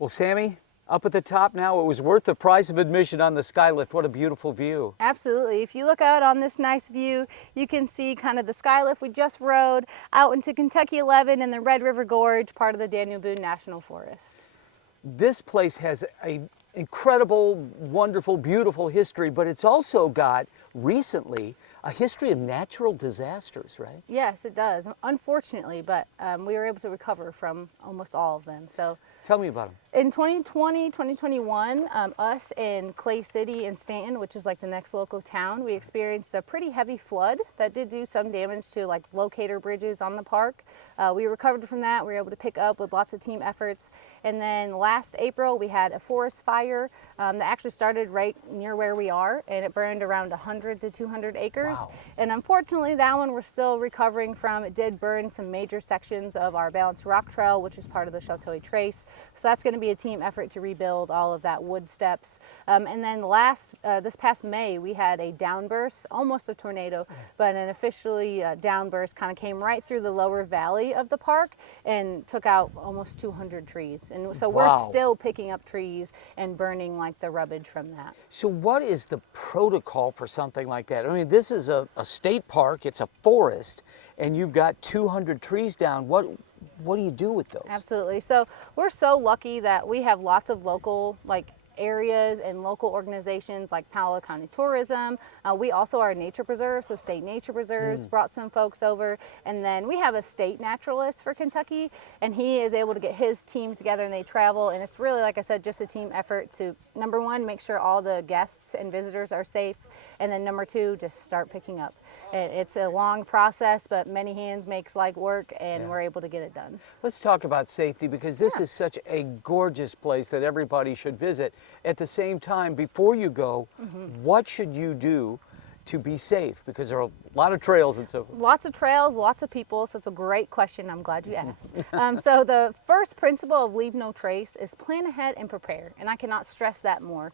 Well, Sammy, up at the top now, it was worth the price of admission on the skylift. What a beautiful view. Absolutely. If you look out on this nice view, you can see kind of the skylift we just rode out into Kentucky 11 and the Red River Gorge, part of the Daniel Boone National Forest. This place has an incredible, wonderful, beautiful history, but it's also got, recently, a history of natural disasters, right? Yes, it does, unfortunately, but we were able to recover from almost all of them. So tell me about them. in 2020, 2021, us in Clay City and Stanton, which is like the next local town, we experienced a pretty heavy flood that did do some damage to like locator bridges on the park. We recovered from that. We were able to pick up with lots of team efforts. And then last April, we had a forest fire that actually started right near where we are, and it burned around 100 to 200 acres. Wow. And unfortunately, that one we're still recovering from. It did burn some major sections of our Balanced Rock Trail, which is part of the Chateau Trace. So that's going to be a team effort to rebuild all of that wood steps. And then this past May, we had a downburst, almost a tornado, but an officially downburst kind of came right through the lower valley of the park and took out almost 200 trees. And so Wow. we're still picking up trees and burning like the rubbish from that. So what is the protocol for something like that? I mean, this is a state park, it's a forest, and you've got 200 trees down. What do you do with those? Absolutely. So we're so lucky that we have lots of local areas and local organizations like Powell County Tourism. We also are a nature preserve, so state nature preserves brought some folks over. And then we have a state naturalist for Kentucky, and he is able to get his team together and they travel. And it's really, like I said, just a team effort to, number one, make sure all the guests and visitors are safe. And then number two, just start picking up. It's a long process, but many hands makes light work, and we're able to get it done. Let's talk about safety, because this is such a gorgeous place that everybody should visit. At the same time, before you go, what should you do to be safe? Because there are a lot of trails and so forth. Lots of trails, lots of people, so it's a great question. I'm glad you asked. So the first principle of leave no trace is plan ahead and prepare, and I cannot stress that more.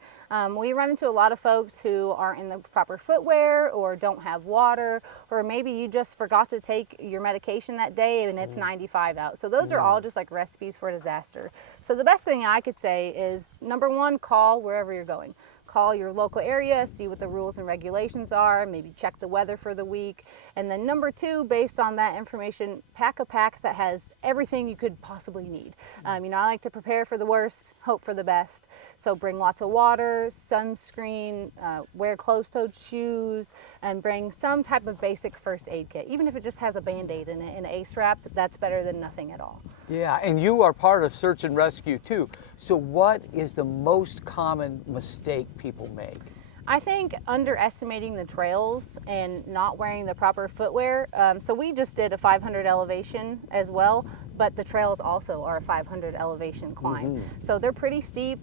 We run into a lot of folks who aren't in the proper footwear or don't have water, or maybe you just forgot to take your medication that day and it's 95 out. So those are all just like recipes for disaster. So the best thing I could say is, number one, call wherever you're going. Call your local area, see what the rules and regulations are, maybe check the weather for the week. And then number two, based on that information, pack a pack that has everything you could possibly need. I like to prepare for the worst, hope for the best. So bring lots of water, sunscreen, wear closed-toed shoes, and bring some type of basic first aid kit. Even if it just has a Band-Aid in it and an ACE wrap, that's better than nothing at all. Yeah, and you are part of search and rescue too. So what is the most common mistake people make? I think underestimating the trails and not wearing the proper footwear. So we just did a 500 elevation as well, but the trails also are a 500 elevation climb. So they're pretty steep.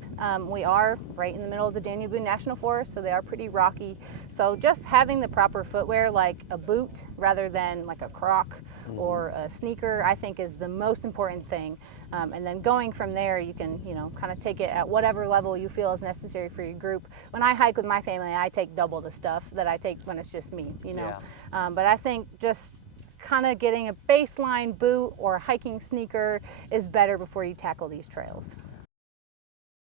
We are right in the middle of the Daniel Boone National Forest, so they are pretty rocky. So just having the proper footwear, like a boot rather than like a Croc or a sneaker, I think is the most important thing. And then going from there, you can, kind of take it at whatever level you feel is necessary for your group. When I hike with my family, I take double the stuff that I take when it's just me, But I think just kind of getting a baseline boot or a hiking sneaker is better before you tackle these trails.